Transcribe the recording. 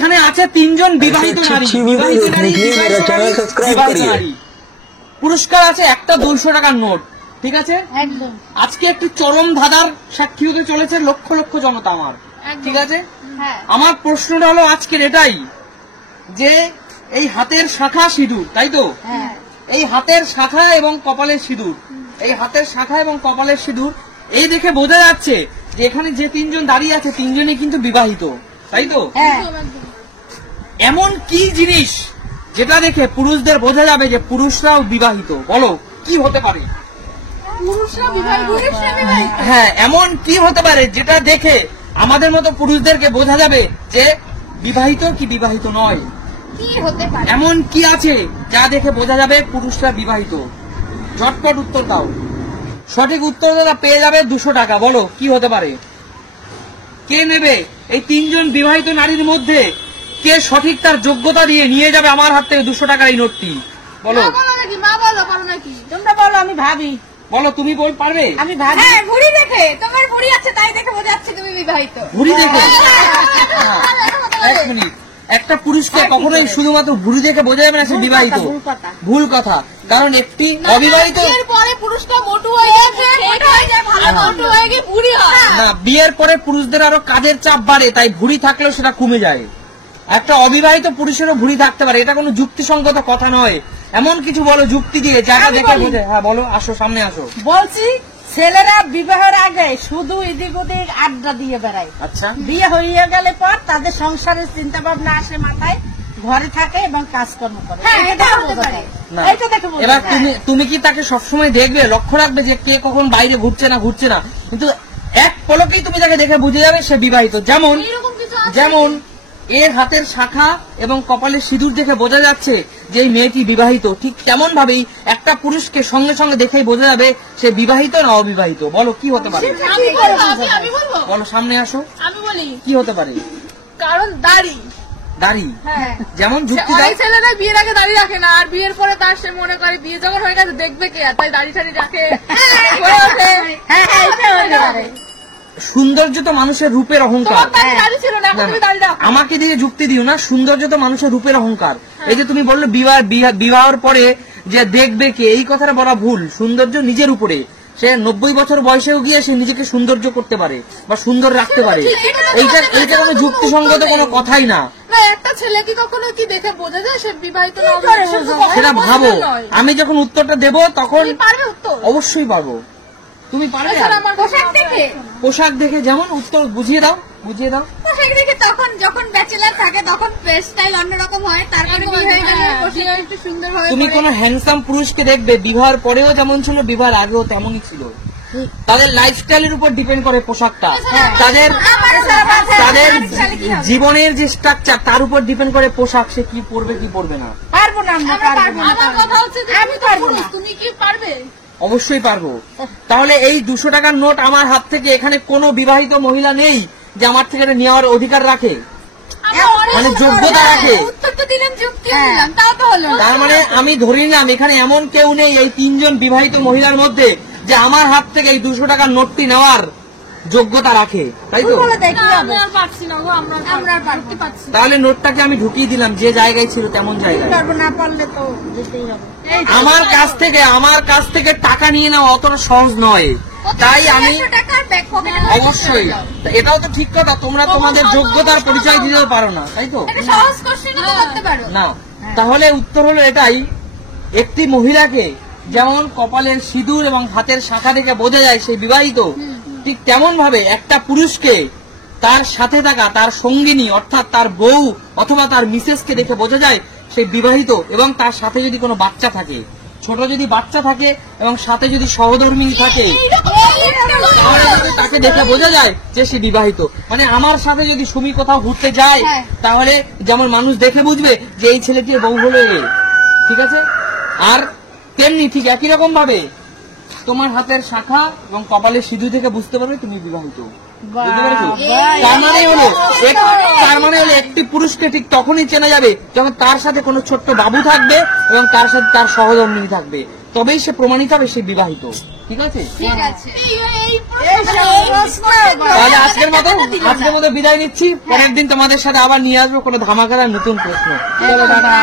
এখানে আছে 3 জন বিবাহিত নারী, পুরস্কার আছে একটা 200 টাকার নোট, ঠিক আছে? আজকে একটি চরম ধাঁধার সাক্ষী হতে চলেছে লক্ষ লক্ষ জনতা আমার, ঠিক আছে? আমার প্রশ্নটা হলো আজকের এটাই যে এই হাতের শাখা সিঁদুর, তাই তো? এই হাতের শাখা এবং কপালের সিঁদুর, এই হাতের শাখা এবং কপালের সিঁদুর, এই দেখে বোঝা যাচ্ছে যে এখানে যে 3 জন দাঁড়িয়ে আছে 3 জনই কিন্তু বিবাহিত, তাই তো? এমন কি জিনিস যেটা দেখে পুরুষদের বোঝা যাবে যে পুরুষরাও বিবাহিত? বলো কি হতে পারে? হ্যাঁ, এমন কি হতে পারে যেটা দেখে আমাদের মতো পুরুষদেরকে বোঝা যাবে যে বিবাহিত কি বিবাহিত নয়? এমন কি আছে যা দেখে বোঝা যাবে পুরুষরা বিবাহিত? ঝটপট উত্তর দাও। সঠিক উত্তর দাদা পেয়ে যাবে 200 টাকা। বলো কি হতে পারে? কে নেবে? এই 3 জন বিবাহিত নারীর মধ্যে কে সঠিক তার যোগ্যতা দিয়ে নিয়ে যাবে আমার হাত থেকে 200 টাকার এই নোটটি? বলো। তোমরা বলো, আমি ভাবি। বলো, তুমি পারবে? আমি ভাবি। ভুড়ি দেখে, তোমার ভুড়ি আছে তাই দেখে বোঝা যাচ্ছে তুমি বিবাহিত। ভুড়ি দেখে? এক মিনিট, একটা পুরুষকে কখনোই শুধুমাত্র ভুড়ি দেখে বোঝা যাবে না সে বিবাহিত। ভুল কথা, কারণ একটি অবিবাহিত পরে পুরুষটা মোটু হয়ে যায়, ভালো মোটু হয়ে গিয়ে ভুড়ি হয় না। বিয়ের পরে পুরুষদের আরো কাজের চাপ বাড়ে, তাই ভুড়ি থাকলেও সেটা কমে যায়। একটা অবিবাহিত পুরুষেরও ভুড়ি থাকতে পারে, এটা কোনো যুক্তিসঙ্গত কথা নয়। এমন কিছু বলো যুক্তি দিয়ে যারা দেখে বোঝে। হ্যাঁ বলো, আসো সামনে আসো। বলছি ছেলেরা বিবাহের আগে শুধু এদিক ওদিক আড্ডা দিয়ে বেড়ায়। আচ্ছা, বিয়ে হয়ে গেলে পর তাদের সংসারের চিন্তা ভাবনা আসে মাথায়, ঘরে থাকে এবং কাজকর্ম করে। এবার তুমি কি তাকে সবসময় দেখবে, লক্ষ্য রাখবে যে কে কখন বাইরে ঘুরছে না, কিন্তু এক পলকেই তুমি তাকে দেখে বুঝে যাবে সে বিবাহিত। যেমন এর হাতের শাখা এবং কপালের সিঁদুর দেখে বোঝা যাচ্ছে যে এই মেয়েটি বিবাহিত, ঠিক তেমন ভাবেই একটা পুরুষকে সঙ্গে সঙ্গে দেখেই বোঝা যাবে সে বিবাহিত না অবিবাহিত। বলো কি হতে পারে? বলো, সামনে আসো। আমি বলি কি হতে পারে? কারণ দাড়ি। যেমন অনেক ছেলেরা বিয়ের আগে দাড়ি রাখে না, আর বিয়ের পরে তার সে মনে করে বিয়ে যখন হয়ে গেছে দেখবে কে, আর তাই দাড়ি ঠাড়ি রাখে। সৌন্দর্য তো মানুষের রূপের অহংকার। আমাকে দিয়ে যুক্তি দিও না, সৌন্দর্য তো মানুষের রূপের অহংকার। এই যে তুমি বললে বিবাহের পরে যে দেখবে কে, এই কথাটা বলা ভুল। সৌন্দর্য নিজের উপরে, সে 90 বছর বয়সেও গিয়ে সে নিজেকে সৌন্দর্য করতে পারে বা সুন্দর রাখতে পারে। এইটা কোনো যুক্তিসঙ্গত কোনো কথাই না। একটা ছেলে কি কখনো কি দেখে বোঝা যায় সে বিবাহিত না? সেটা ভাবো। আমি যখন উত্তরটা দেব তখন অবশ্যই পারবো। তুমি পারবে? পোশাক দেখে যেমন উত্তর বুঝিয়ে দাও। পোশাক দেখে তখন যখন ব্যাচেলার থাকে তখন স্টাইল অন্যরকম হয়, তার কারণে একটু সুন্দর হয়। তুমি কোন হ্যান্ডসাম পুরুষকে দেখবে বিবাহের পরেও যেমন ছিল বিবাহের আগেও তেমনই ছিল। তাদের লাইফস্টাইলের উপর ডিপেন্ড করে পোশাকটা, তাদের জীবনের যে স্ট্রাকচার তার উপর ডিপেন্ড করে পোশাক সে কি পরবে কি পরবে না। পারবো না আমরা, আমার কথা হচ্ছে আমি পারবো না, তুমি কি পারবে? অবশ্যই পারবো। তাহলে এই 200 টাকার নোট আমার হাত থেকে এখানে কোনো বিবাহিত মহিলা নেই যে আমার থেকে নেওয়ার অধিকার রাখে, মানে যোগ্যতা রাখে। তার মানে আমি ধরে নিলাম এখানে এমন কেউ নেই এই 3 জন বিবাহিত মহিলার মধ্যে যে আমার হাত থেকে এই 200 টাকার নোটটি নেওয়ার যোগ্যতা রাখে, তাই তো? তাহলে নোটটাকে আমি ঢুকিয়ে দিলাম যে জায়গায় ছিল তেমন জায়গায়। আমার কাছ থেকে টাকা নিয়ে নেওয়া অতটা সহজ নয়, তাই আমি অবশ্যই, এটাও তো ঠিক কথা, তোমরা তোমাদের যোগ্যতার পরিচয় দিতেও পারো না, তাই তো? না, তাহলে উত্তর হলো এটাই, একটি মহিলাকে যেমন কপালের সিঁদুর এবং হাতের শাখা দেখে বোঝা যায় সে বিবাহিত, ঠিক তেমন ভাবে একটা পুরুষকে তার সাথে থাকা তার সঙ্গিনী অর্থাৎ তার বউ অথবা তার মিসেসকে দেখে বোঝা যায় সে বিবাহিত। এবং তার সাথে যদি কোনো বাচ্চা থাকে, ছোট যদি বাচ্চা থাকে এবং সাথে যদি সহধর্মিণী থাকে, তাকে দেখে বোঝা যায় যে সে বিবাহিত। মানে আমার সাথে যদি সুমি কোথাও ঘুরতে যায় তাহলে যেমন মানুষ দেখে বুঝবে যে এই ছেলেটির বউ হলো এ, ঠিক আছে? আর তেমনি ঠিক একই রকম ভাবে তোমার হাতের শাখা এবং কপালের সিঁদুর থেকে বুঝতে পারবে তুমি বিবাহিত। তার মানে হলো একটি পুরুষকে ঠিক তখনই চেনা যাবে যখন তার সাথে কোনো ছোট্ট বাবু থাকবে এবং তার সাথে তার সহধর্মিণী থাকবে, তবেই সে প্রমাণিত হবে সে বিবাহিত। ঠিক আছে, ঠিক আছে। তাহলে আজকের মতো বিদায় নিচ্ছি। পরের দিন তোমাদের সাথে আবার নিয়ে আসবো কোনো ধামাকার নতুন প্রশ্ন। চলো টাটা।